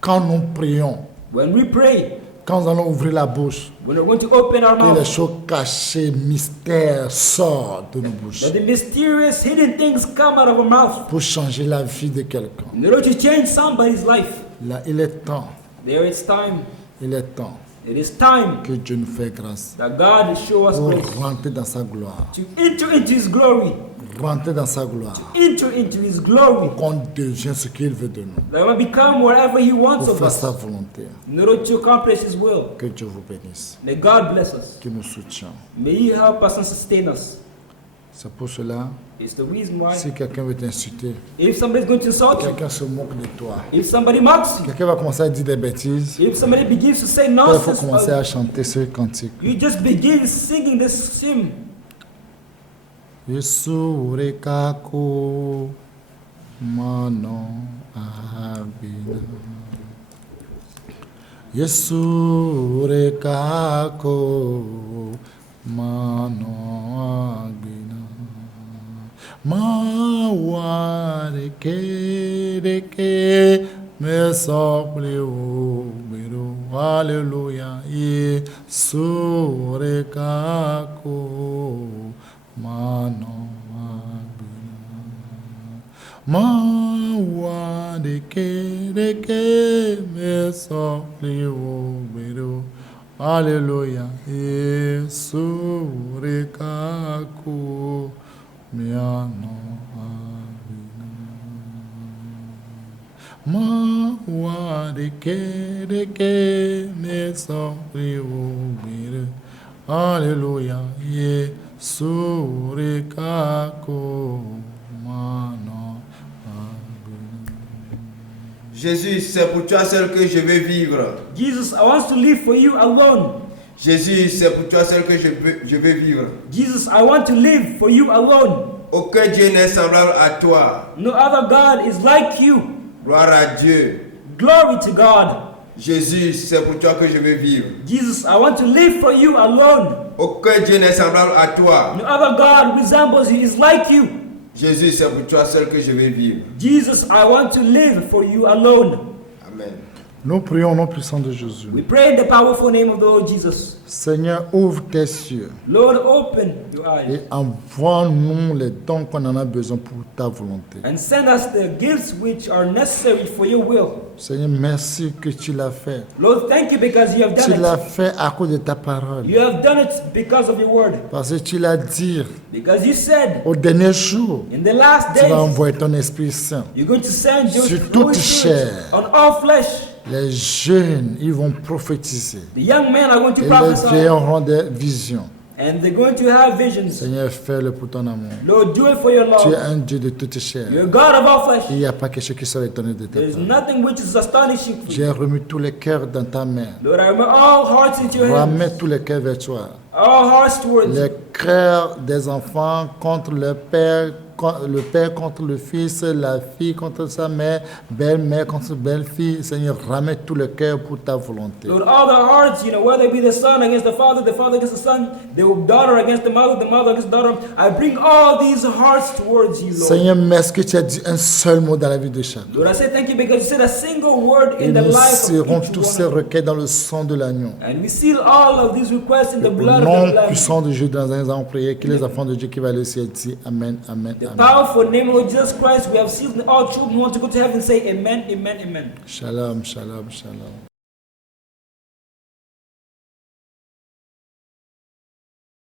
quand nous prions, when we pray, quand nous allons ouvrir la bouche, when we're going to open our que les mouth, choses cachées, mystères sortent de nos bouches that the mysterious hidden things come out of our mouth pour changer la vie de quelqu'un. in order to change somebody's life. Là, il est temps, There it's time. il est temps It is time que Dieu nous fait grâce that God will show us pour grace rentrer dans sa gloire, to enter into His glory, rentrer dans sa gloire, enter into His glory, qu'on devienne ce qu'il veut de nous, that we become whatever He wants pour of faire us sa volonté. in order to accomplish His will. Que Dieu vous bénisse, May God bless us. qu'il nous soutienne. May He help us and sustain us. C'est pour cela, It's the reason why si quelqu'un veut t'insulter, if somebody's going to insult you, quelqu'un se moque de toi, if somebody mocks you, quelqu'un va commencer à dire des bêtises, if somebody begins to say il faut nonsense, commencer à chanter ce cantique. you just begin singing this hymn. Yesu rekako mano abina. Yesu rekako mano abina. Maware ke me sople o mero. Hallelujah. Yesu rekako mano abina. Mawa de ke me sople o mero. Hallelujah. Yesu rekako miano abina. Mawa de ke me sople o mero. Alléluia. Yesu rekako mano. Jésus, c'est pour toi seul que je veux vivre. Jesus, I want to live for you alone. Jésus, c'est pour toi seul que je veux vivre. Jesus, I want to live for you alone. Aucun Dieu n'est semblable à toi. No other God is like you. Gloire à Dieu. Glory to God. Jésus, c'est pour toi que je veux vivre. Jesus, I want to live for you alone. Aucun Dieu n'est semblable à toi. No other God resembles you, is like you. Jésus, c'est pour toi seul que je veux vivre. Jesus, I want to live for you alone. Amen. Nous prions au nom puissant de Jésus. We pray in the powerful name of the Lord Jesus. Seigneur, ouvre tes cieux Lord, open your et eyes envoie-nous les dons qu'on en a besoin pour ta volonté. and send us the gifts which are necessary for your will. Seigneur, merci que tu l'as fait. Lord, thank you because you have Tu done l'as it. fait à cause de ta parole. You have done it because of your word. Parce que tu l'as dit, Because you said au dernier jour, in the last tu vas days, envoyer ton Esprit Saint. you're going to send your Sur toute Holy Spirit chair. on all flesh. Les jeunes, ils vont prophétiser. The young men are going to Et les prophesy vieilles auront des visions. and they're going to have visions. Seigneur, fais-le pour ton amour. Lord, do it for your Tu es love. un Dieu de toute chair. You're a God of all flesh. Il n'y a pas quelque chose qui soit étonné de tes There's paroles. nothing which is astonishing for J'ai you. remis tous les cœurs dans ta main. Lord, I remember all hearts into your hands. Remets tous les cœurs vers toi. All hearts towards Les you. cœurs des enfants contre le père contre le fils, la fille contre sa mère, belle-mère contre belle-fille. Seigneur, ramène tout le cœur pour ta volonté. Lord, all the hearts, whether it be the son against the father against the son, the daughter against the mother against the daughter. I bring all these hearts towards you, Lord. Seigneur, merci que tu as dit un seul mot dans la vie de chacun. Lord, I say thank you because you said a single word Et in the nous life serons of each tous ces one. requêtes dans le sang de l'agneau. And we seal all of these requests in the Au blood of the nom Lamb. puissant de Dieu, dans un ans prière, que les enfants de Dieu qui va aller au ciel disent Amen, Amen, The Amen. powerful name of Jesus Christ, we have sealed all children who want to go to heaven. Say amen, amen, amen. Shalom, shalom, shalom.